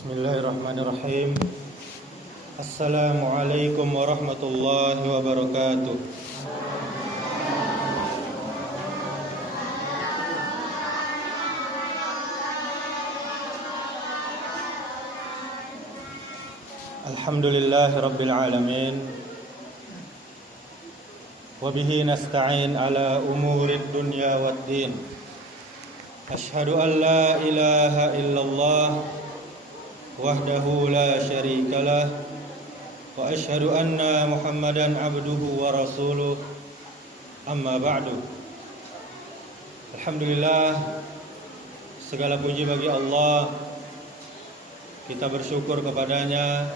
Bismillahirrahmanirrahim. Assalamualaikum warahmatullahi wabarakatuh. Alhamdulillahi rabbil alamin. Wabihi nasta'in ala umurid dunya waddin. Ashhadu an la ilaha illallah wahdahu la syarikalah wa asyhadu anna Muhammadan abduhu wa rasuluh. Amma ba'du. Alhamdulillah, segala puji bagi Allah. Kita bersyukur kepadanya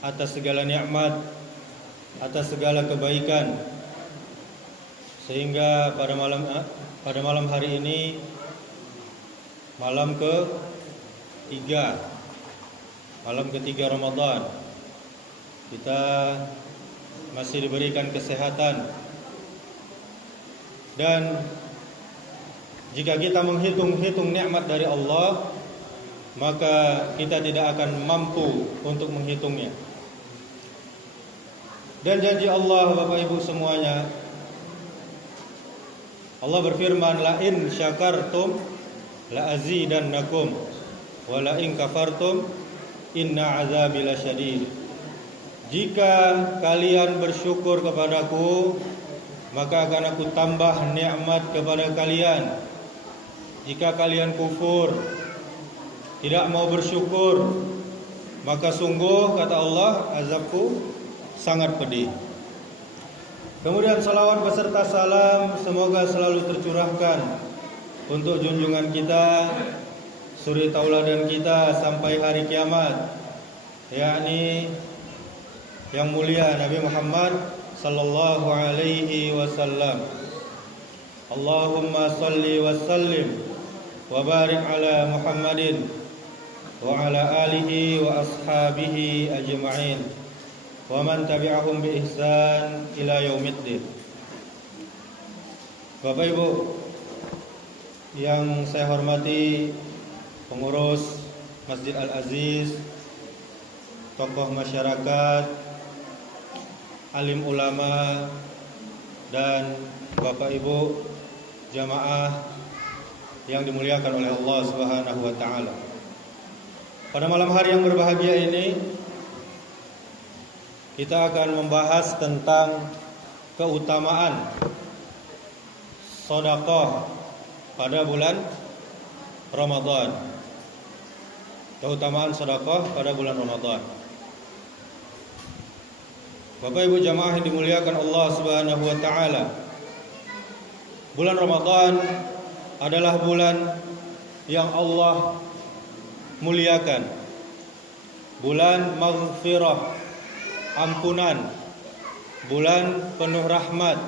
atas segala nikmat, atas segala kebaikan, sehingga pada malam hari ini, malam ketiga Ramadan, kita masih diberikan kesehatan. Dan jika kita menghitung-hitung nikmat dari Allah, maka kita tidak akan mampu untuk menghitungnya. Dan janji Allah, Bapak Ibu semuanya, Allah berfirman, la in syakartum la azidannakum wa la in kafartum inna azabi lasyadid. Jika kalian bersyukur kepadaku, maka akan aku tambah nikmat kepada kalian. Jika kalian kufur, tidak mau bersyukur, maka sungguh, kata Allah, azabku sangat pedih. Kemudian salawat beserta salam semoga selalu tercurahkan untuk junjungan kita, suri tauladan kita sampai hari kiamat, yakni yang mulia Nabi Muhammad sallallahu alaihi wasallam. Allahumma salli wa sallim wa barik ala Muhammadin wa ala alihi wa ashabihi ajma'in wa man tabi'ahum bi ihsan ila yaumiddin. Bapak Ibu yang saya hormati, pengurus Masjid Al-Aziz, tokoh masyarakat, alim ulama, dan Bapak Ibu jamaah yang dimuliakan oleh Allah Subhanahu wa taala. Pada malam hari yang berbahagia ini, kita akan membahas tentang keutamaan sedekah pada bulan Ramadan. Keutamaan sedekah pada bulan Ramadan. Bapak Ibu jamaah yang dimuliakan Allah Subhanahu wa taala, bulan Ramadan adalah bulan yang Allah muliakan. Bulan maghfirah, ampunan, bulan penuh rahmat,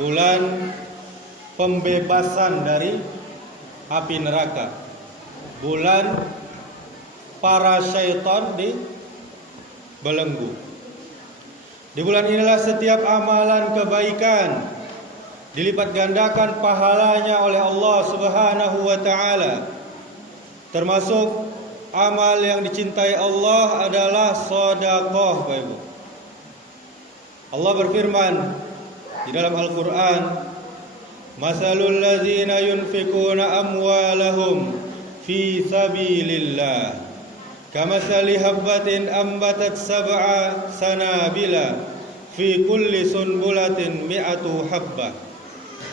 bulan pembebasan dari api neraka, bulan para syaitan dibelenggu. Di bulan inilah setiap amalan kebaikan dilipat gandakan pahalanya oleh Allah Subhanahu wa taala. Termasuk amal yang dicintai Allah adalah sedekah, Bapak Ibu. Allah berfirman di dalam Al-Qur'an, "Masalul ladzina yunfikuna amwalahum fi sabilillah kamathali habbatin ambatat sab'a sanabila fi kulli sunbulatin mi'atu habbah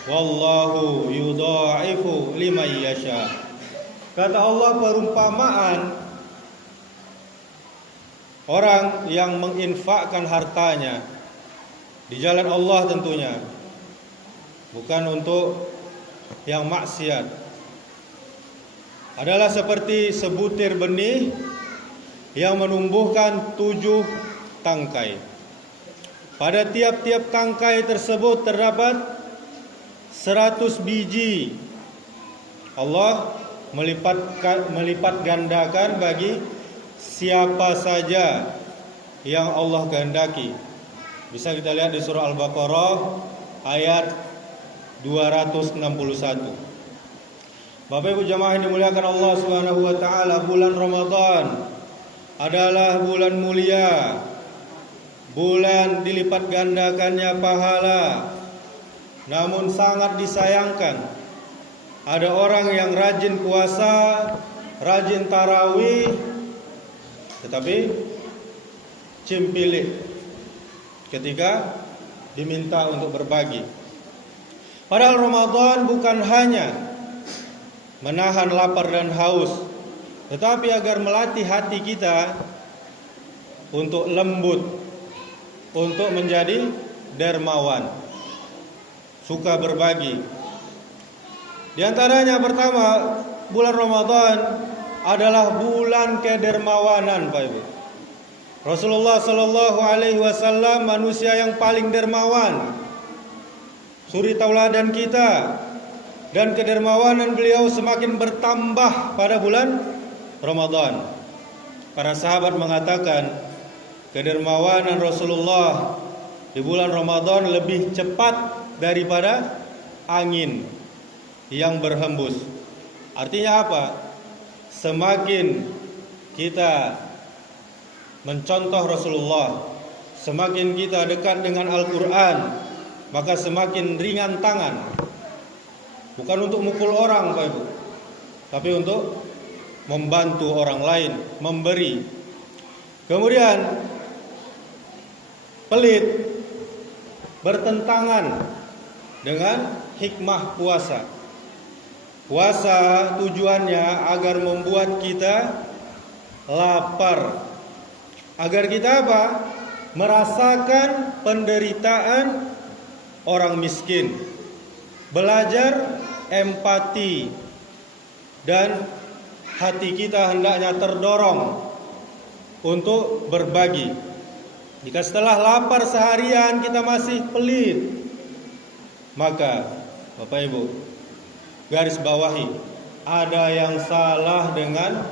wallahu yudha'ifu liman yasha." Kata Allah, perumpamaan orang yang menginfakkan hartanya di jalan Allah, tentunya bukan untuk yang maksiat, adalah seperti sebutir benih yang menumbuhkan 7 tangkai. Pada tiap-tiap tangkai tersebut terdapat 100 biji. Allah melipat gandakan bagi siapa saja yang Allah kehendaki. Bisa kita lihat di surah Al-Baqarah ayat 261. Bapak Ibu jamaah yang dimuliakan Allah Subhanahu wa taala, bulan Ramadan adalah bulan mulia. Bulan dilipat gandakannya pahala. Namun sangat disayangkan ada orang yang rajin puasa, rajin tarawih, tetapi cimpilik ketika diminta untuk berbagi. Padahal Ramadan bukan hanya menahan lapar dan haus, tetapi agar melatih hati kita untuk lembut, untuk menjadi dermawan, suka berbagi. Di antaranya pertama, bulan Ramadan adalah bulan kedermawanan, Pak Ibu. Rasulullah Shallallahu Alaihi Wasallam manusia yang paling dermawan, suri tauladan kita, dan kedermawanan beliau semakin bertambah pada bulan Ramadan. Para sahabat mengatakan kedermawanan Rasulullah di bulan Ramadan lebih cepat daripada angin yang berhembus. Artinya apa? Semakin kita mencontoh Rasulullah, semakin kita dekat dengan Al-Quran, maka semakin ringan tangan. Bukan untuk mukul orang, Pak Ibu, tapi untuk membantu orang lain, memberi. Kemudian pelit bertentangan dengan hikmah puasa. Puasa tujuannya agar membuat kita lapar, agar kita apa? Merasakan penderitaan orang miskin, belajar empati, dan hati kita hendaknya terdorong untuk berbagi. Jika setelah lapar seharian kita masih pelit, maka Bapak Ibu garis bawahi, ada yang salah dengan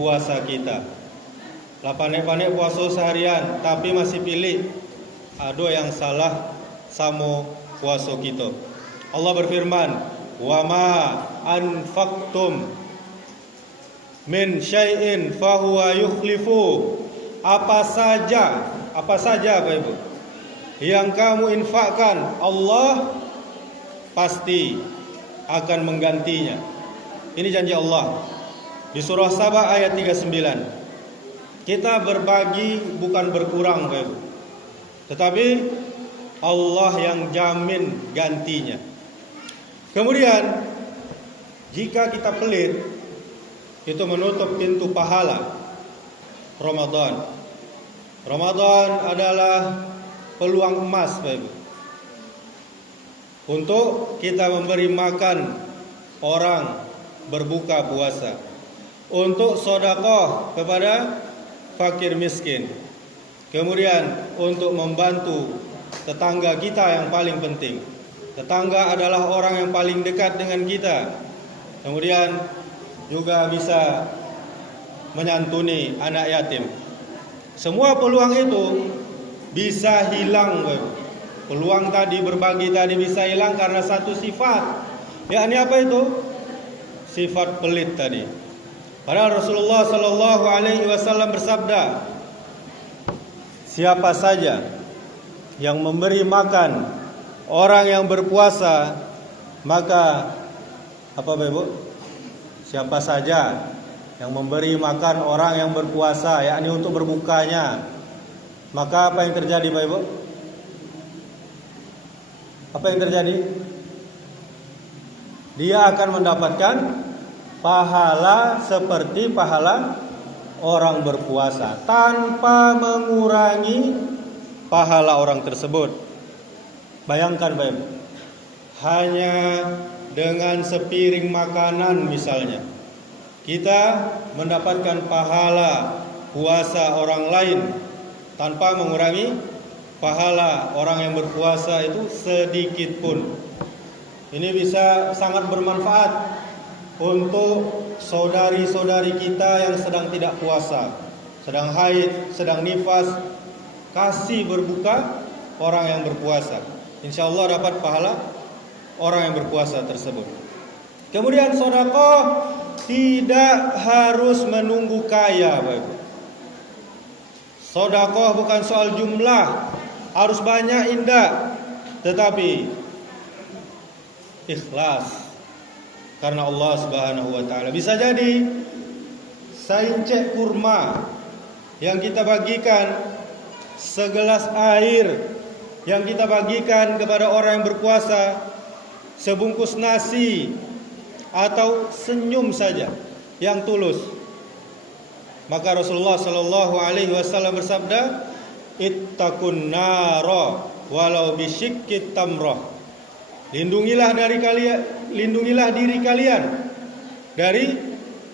puasa kita. Lapanek-panek puasa seharian tapi masih pilih, ada yang salah samo puasa kita. Allah berfirman, wa ma anfaqtum min syai'in fahuwa yukhlifu. Apa saja Bapak Ibu yang kamu infakkan, Allah pasti akan menggantinya. Ini janji Allah di surah Saba ayat 39. Kita berbagi bukan berkurang, Bapak Ibu, tetapi Allah yang jamin gantinya. Kemudian jika kita pelit, itu menutup pintu pahala Ramadan. Ramadan adalah peluang emas, Bapak Ibu, untuk kita memberi makan orang berbuka puasa, untuk sedekah kepada fakir miskin, kemudian untuk membantu tetangga kita yang paling penting. Tetangga adalah orang yang paling dekat dengan kita. Kemudian juga bisa menyantuni anak yatim. Semua peluang itu bisa hilang, Bapak. Peluang tadi, berbagi tadi bisa hilang karena satu sifat. Yakni apa itu? Sifat pelit tadi. Padahal Rasulullah Shallallahu Alaihi Wasallam bersabda, siapa saja yang memberi makan orang yang berpuasa, maka apa Bapak Ibu? Siapa saja yang memberi makan orang yang berpuasa, yakni untuk berbukanya, maka apa yang terjadi, Bapak Ibu? Apa yang terjadi? Dia akan mendapatkan pahala seperti pahala orang berpuasa tanpa mengurangi pahala orang tersebut. Bayangkan, Bapak Ibu, hanya dengan sepiring makanan misalnya, kita mendapatkan pahala puasa orang lain tanpa mengurangi pahala orang yang berpuasa itu sedikit pun. Ini bisa sangat bermanfaat untuk saudari-saudari kita yang sedang tidak puasa, sedang haid, sedang nifas. Kasih berbuka orang yang berpuasa, insya Allah dapat pahala orang yang berpuasa tersebut. Kemudian sedekah tidak harus menunggu kaya, Bapak. Sedekah bukan soal jumlah, harus banyak indah, tetapi ikhlas karena Allah Subhanahu wa taala. Bisa jadi saincek kurma yang kita bagikan, segelas air yang kita bagikan kepada orang yang berpuasa, sebungkus nasi, atau senyum saja yang tulus. Maka Rasulullah sallallahu alaihi wasallam bersabda, "Ittaqun nara walau bisyikki tamrah." Lindungilah diri kalian dari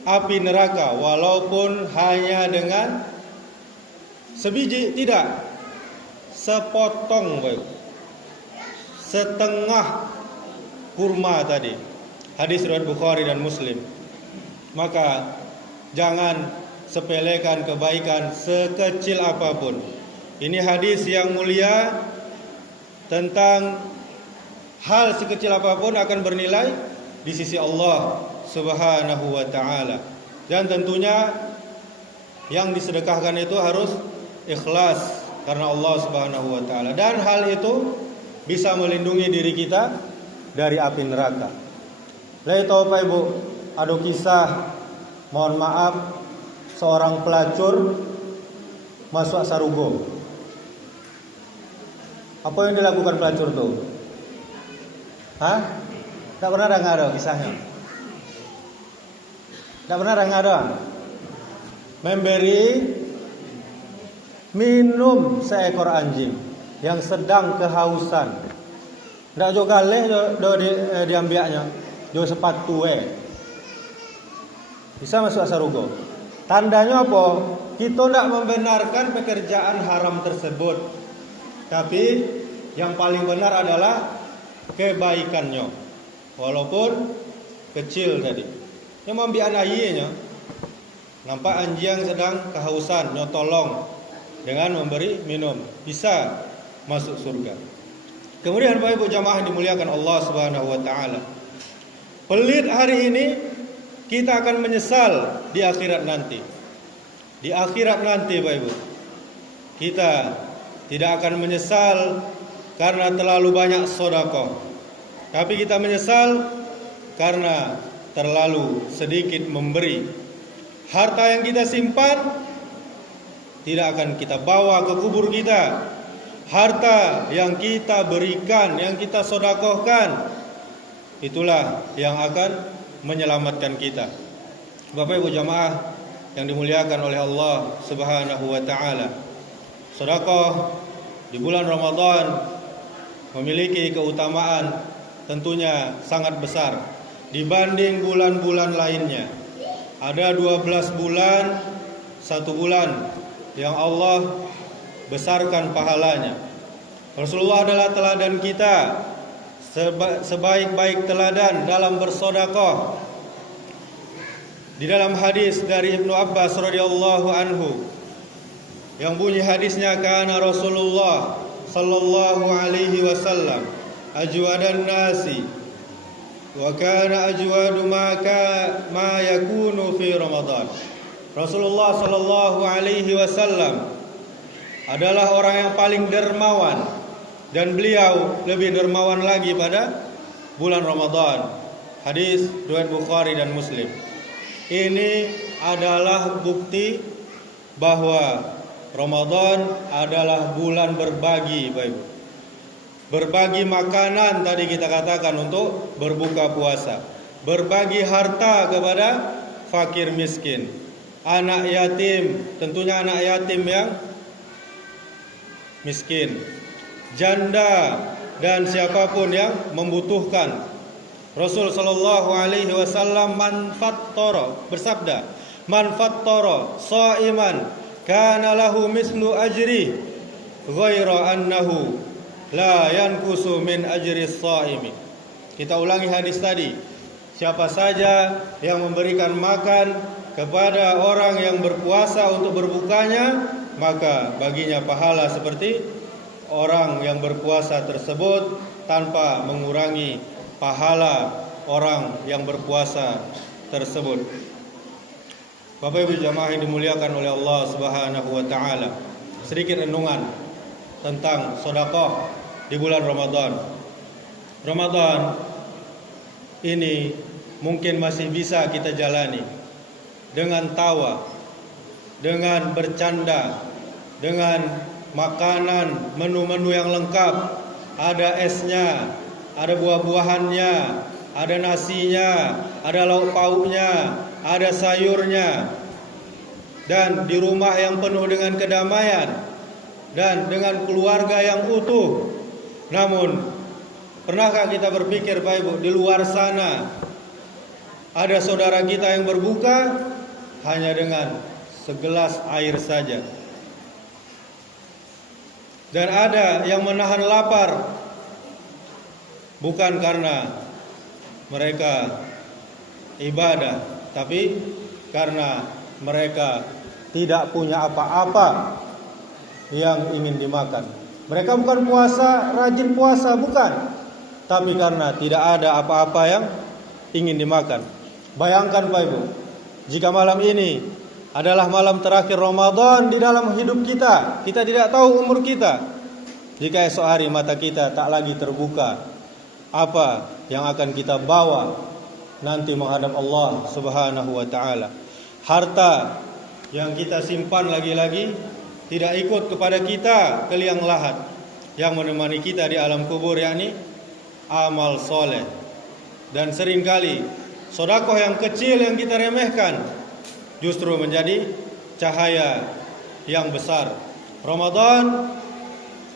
api neraka walaupun hanya dengan sebiji, tidak, sepotong, setengah kurma tadi. Hadis riwayat Bukhari dan Muslim. Maka jangan sepelekan kebaikan sekecil apapun. Ini hadis yang mulia tentang hal sekecil apapun akan bernilai di sisi Allah Subhanahu wa taala. Dan tentunya yang disedekahkan itu harus ikhlas karena Allah Subhanahu wa taala. Dan hal itu bisa melindungi diri kita dari api neraka. Lalu tahu Pak Ibu, ada kisah, mohon maaf, seorang pelacur masuk sarugo. Apa yang dilakukan pelacur itu? Hah? Tak pernah ada kisahnya? Tak pernah ada? Memberi minum seekor anjing yang sedang kehausan. Ndak jo galeh do diambiaknya, jo sepatu bisa masuk sarugo. Tandanya apa? Kita ndak membenarkan pekerjaan haram tersebut. Tapi yang paling benar adalah kebaikannya, walaupun kecil tadi. Yang membiak ayahnya, nampak anjing sedang kehausan, nyotolong dengan memberi minum, bisa masuk surga. Kemudian Bapak Ibu jamaah yang dimuliakan Allah Subhanahu wa taala, pelit hari ini kita akan menyesal di akhirat nanti. Di akhirat nanti Bapak Ibu, kita tidak akan menyesal karena terlalu banyak sedekah, tapi kita menyesal karena terlalu sedikit memberi. Harta yang kita simpan tidak akan kita bawa ke kubur kita. Harta yang kita berikan, yang kita sedekahkan, itulah yang akan menyelamatkan kita. Bapak Ibu jamaah yang dimuliakan oleh Allah Subhanahu wa taala, sedekah di bulan Ramadan memiliki keutamaan tentunya sangat besar dibanding bulan-bulan lainnya. Ada 12 bulan, 1 bulan yang Allah besarkan pahalanya. Rasulullah adalah teladan kita, sebaik-baik teladan dalam bersedekah. Di dalam hadis dari Ibnu Abbas radhiyallahu anhu, yang bunyi hadisnya, kana Rasulullah sallallahu alaihi wasallam ajwadan nasi wa kana ajwadu ma yakunu fi Ramadan. Rasulullah sallallahu alaihi wasallam adalah orang yang paling dermawan, dan beliau lebih dermawan lagi pada bulan Ramadan. Hadis riwayat Bukhari dan Muslim. Ini adalah bukti bahwa Ramadan adalah bulan berbagi, Bapak Ibu. Berbagi makanan tadi kita katakan untuk berbuka puasa. Berbagi harta kepada fakir miskin. Anak yatim, tentunya anak yatim yang miskin, janda, dan siapapun yang membutuhkan. Rasul sallallahu alaihi wasallam bersabda, "Man fattara shaiman kana lahu mislu ajri ghaira annahu la yankusu min ajri shaimi." Kita ulangi hadis tadi. Siapa saja yang memberikan makan kepada orang yang berpuasa untuk berbukanya, maka baginya pahala seperti orang yang berpuasa tersebut tanpa mengurangi pahala orang yang berpuasa tersebut. Bapak Ibu jamaah yang dimuliakan oleh Allah Subhanahu wa taala, sedikit renungan tentang sedekah di bulan Ramadan. Ramadan ini mungkin masih bisa kita jalani dengan tawa, dengan bercanda, dengan makanan, menu-menu yang lengkap. Ada esnya, ada buah-buahannya, ada nasinya, ada lauk pauknya, ada sayurnya. Dan di rumah yang penuh dengan kedamaian dan dengan keluarga yang utuh. Namun, pernahkah kita berpikir Pak Ibu, di luar sana ada saudara kita yang berbuka hanya dengan segelas air saja. Dan ada yang menahan lapar bukan karena mereka ibadah, tapi karena mereka tidak punya apa-apa yang ingin dimakan. Mereka bukan puasa, rajin puasa, bukan, tapi karena tidak ada apa-apa yang ingin dimakan. Bayangkan Pak Ibu, jika malam ini adalah malam terakhir Ramadan di dalam hidup kita, kita tidak tahu umur kita. Jika esok hari mata kita tak lagi terbuka, apa yang akan kita bawa nanti menghadap Allah Subhanahu wa taala? Harta yang kita simpan lagi-lagi tidak ikut kepada kita ke liang lahat. Yang menemani kita di alam kubur yakni amal soleh. Dan seringkali sedekah yang kecil yang kita remehkan justru menjadi cahaya yang besar. Ramadan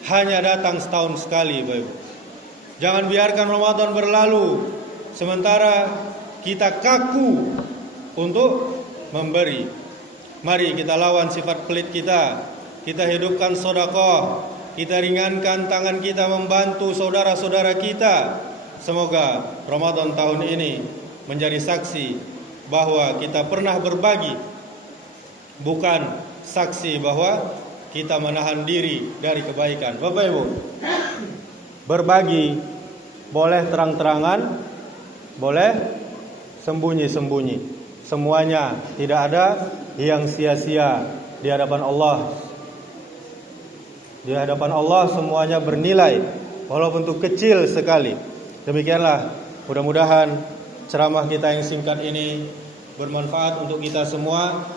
hanya datang setahun sekali, Bapak Ibu. Jangan biarkan Ramadan berlalu sementara kita kaku untuk memberi. Mari kita lawan sifat pelit kita. Kita hidupkan sedekah. Kita ringankan tangan kita membantu saudara-saudara kita. Semoga Ramadan tahun ini menjadi saksi bahwa kita pernah berbagi, bukan saksi bahwa kita menahan diri dari kebaikan. Bapak Ibu, berbagi boleh terang-terangan, boleh sembunyi-sembunyi. Semuanya, tidak ada yang sia-sia di hadapan Allah. Di hadapan Allah semuanya bernilai, walaupun itu kecil sekali. Demikianlah, mudah-mudahan ceramah kita yang singkat ini bermanfaat untuk kita semua.